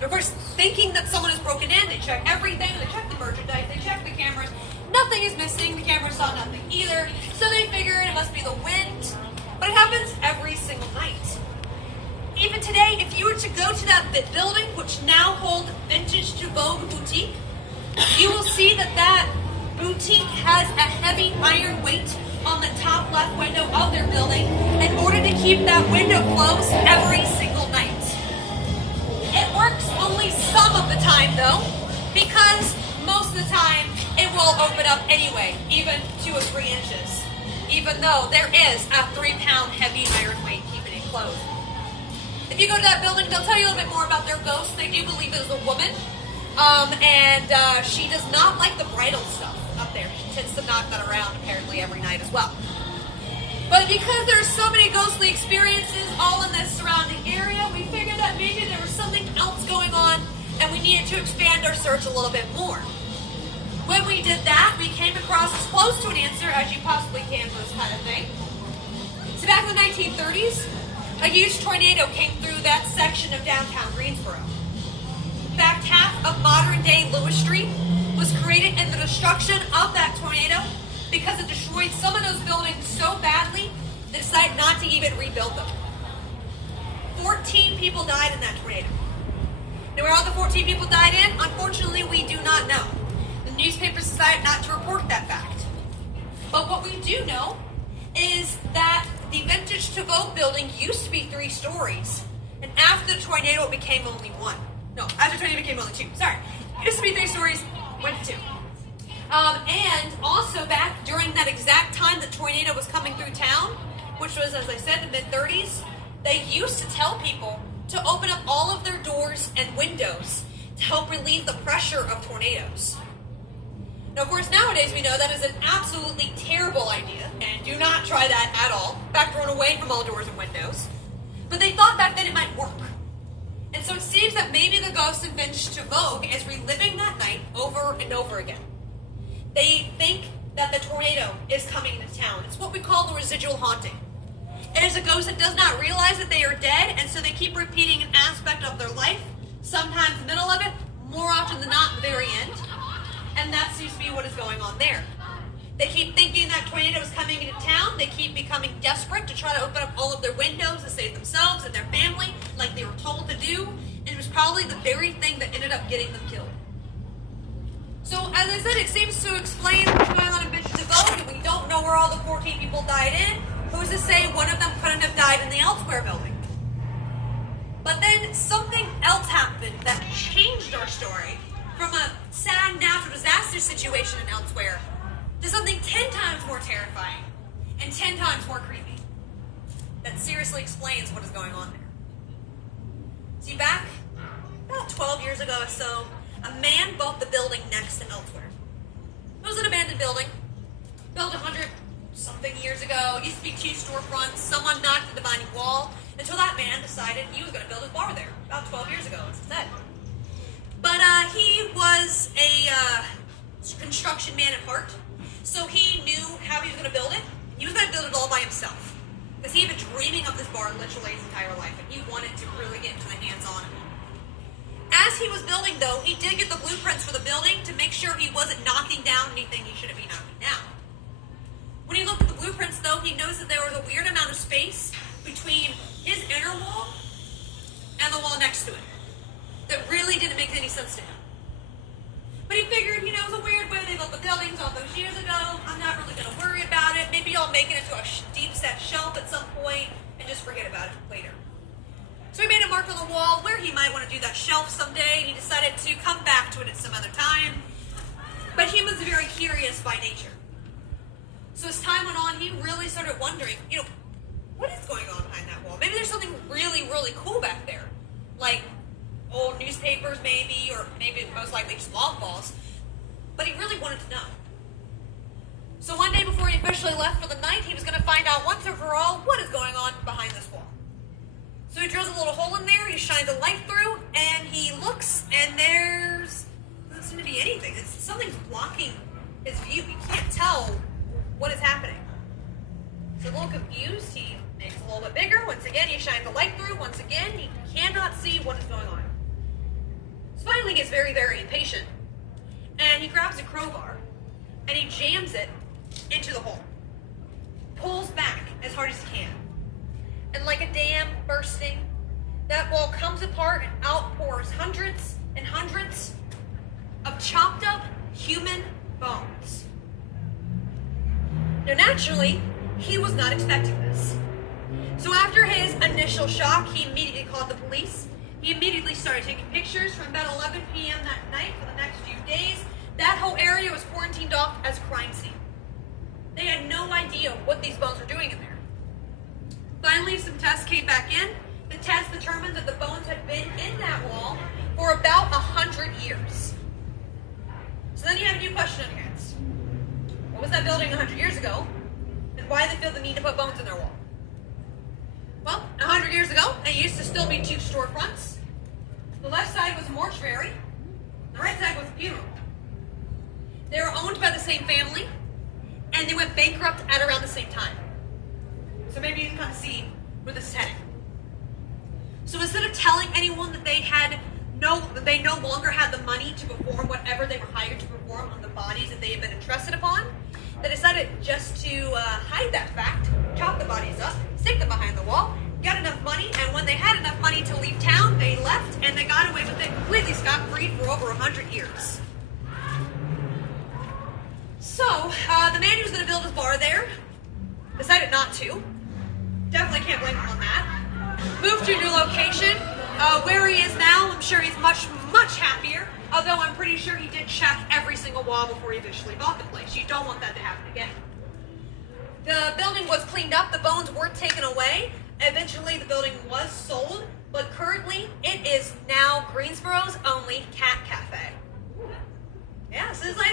And of course, thinking that someone has broken in, they check everything, they check the merchandise, they check the cameras. Nothing is missing. The camera saw nothing either. So they figured it must be the wind. But it happens every single night. Even today, if you were to go to that building, which now holds Vintage to Vogue Boutique, you will see that that boutique has a heavy iron weight on the top left window of their building in order to keep that window closed every single night. It works only some of the time though, because most of the time it will open up anyway, even 2 or 3 inches, even though there is a 3-pound heavy iron weight keeping it closed. If you go to that building, they'll tell you a little bit more about their ghost. They do believe it is a woman, and she does not like the bridal stuff up there. She tends to knock that around apparently every night as well. But because there's so many ghostly experiences all in this surrounding area, we figured that maybe there was something else going on and we needed to expand our search a little bit more. When we did that, we came across as close to an answer as you possibly can for this kind of thing. So back in the 1930s, a huge tornado came through that section of downtown Greensboro. In fact, half of modern-day Lewis Street was created in the destruction of that tornado because it destroyed some of those buildings so badly they decided not to even rebuild them. 14 people died in that tornado. Now, where all the 14 people died in, unfortunately, we do not know. The newspapers decided not to report that fact. But what we do know is that the Vintage to Vogue building used to be 3 stories, and after the tornado, it became only 1. No, after the tornado, it became only 2. Sorry. It used to be 3 stories, went to 2. And also back during that exact time the tornado was coming through town, which was, as I said, the mid-30s, they used to tell people to open up all of their doors and windows to help relieve the pressure of tornadoes. Now, of course, nowadays we know that is an absolutely terrible idea, and do not try that at all. In fact, run away from all doors and windows. But they thought back then it might work. And so it seems that maybe the ghost in Vintage to Vogue is reliving that night over and over again. They think that the tornado is coming into town. It's what we call the residual haunting. It is a ghost that does not realize that they are dead, and so they keep repeating an aspect of their life, sometimes the middle of it, more often than not the very end. And that seems to be what is going on there. They keep thinking that tornado is coming into town. They keep becoming desperate to try to open up all of their windows to save themselves and their family like they were told to do. And it was probably the very thing that ended up getting them killed. So, as I said, it seems to explain what's going on in Vintage to Vogue, and we don't know where all the 14 people died in. Who's to say one of them couldn't have died in the Elsewhere building? But then something else happened that changed our story from a sad natural disaster situation in Elsewhere to something 10 times more terrifying and 10 times more creepy. That seriously explains what is going on there. See, back about 12 years ago or so, a man bought the building next to Elsewhere. It was an abandoned building, built 100-something years ago. It used to be 2 storefronts. Someone knocked the dividing wall until that man decided he was going to build his bar there about 12 years ago, as I said. But he was a construction man at heart, so he knew how he was going to build it. He was going to build it all by himself, because he had been dreaming of this bar literally his entire life, and he wanted to really get into the hands-on of it. As he was building, though, he did get the blueprints for the building to make sure he wasn't knocking down anything he shouldn't be knocking down. When he looked at the blueprints, though, he noticed that there was a weird amount of space between his inner wall and the wall next to it that really didn't make any sense to him. But he figured, it was a weird way they built the buildings all those years ago. I'm not really going to worry about it. Maybe I'll make it into a deep-set shelf at some point and just forget about it later. So he made a mark on the wall where he might want to do that shelf someday, and he decided to come back to it at some other time. But humans are very curious by nature. So as time went on, he really started wondering, what is going on behind that wall? Maybe there's something really, really cool back there. Like old newspapers maybe, or maybe most likely just mothballs. But he really wanted to know. So one day before he officially left for the night, he was going to find out once and for all what is going on behind this wall. So he drills a little hole in there, he shines a light through, and he looks, and doesn't seem to be anything. Something's blocking his view. He can't tell what is happening. So a little confused, he makes it a little bit bigger. Once again, he shines a light through. Once again, he cannot see what is going on. finally gets very, very impatient. And he grabs a crowbar and he jams it into the hole. Pulls back as hard as he can. And like a dam bursting, that wall comes apart and outpours hundreds and hundreds of chopped up human bones. Now naturally, he was not expecting this. So after his initial shock, he immediately called the police. He immediately started taking pictures from about 11 p.m. that night for the next few days. That whole area was quarantined off as a crime scene. They had no idea what these bones were doing in there. Finally, some tests came back in. The test determined that the bones had been in that wall for about 100 years. So then you have a new question on your hands. What was that building 100 years ago? And why did they feel the need to put bones in their wall? Well, 100 years ago, there used to still be two storefronts. The left side was a mortuary. The right side was a funeral. They were owned by the same family, and they went bankrupt at around the same time. So maybe you can kind of see where this is heading. So instead of telling anyone that they no longer had the money to perform whatever they were hired to perform on the bodies that they had been entrusted upon, they decided just to hide that fact, chop the bodies up, stick them behind the wall, got enough money, and when they had enough money to leave town, they left, and they got away with it completely scot-free for over 100 years. So, the man who was going to build his bar there decided not to. Definitely can't blame him on that. Moved to a new location. Where he is now, I'm sure he's much, much happier. Although I'm pretty sure he did check every single wall before he eventually bought the place. You don't want that to happen again. The building was cleaned up. The bones were taken away. Eventually, the building was sold. But currently, it is now Greensboro's only cat cafe. Yeah, so it's like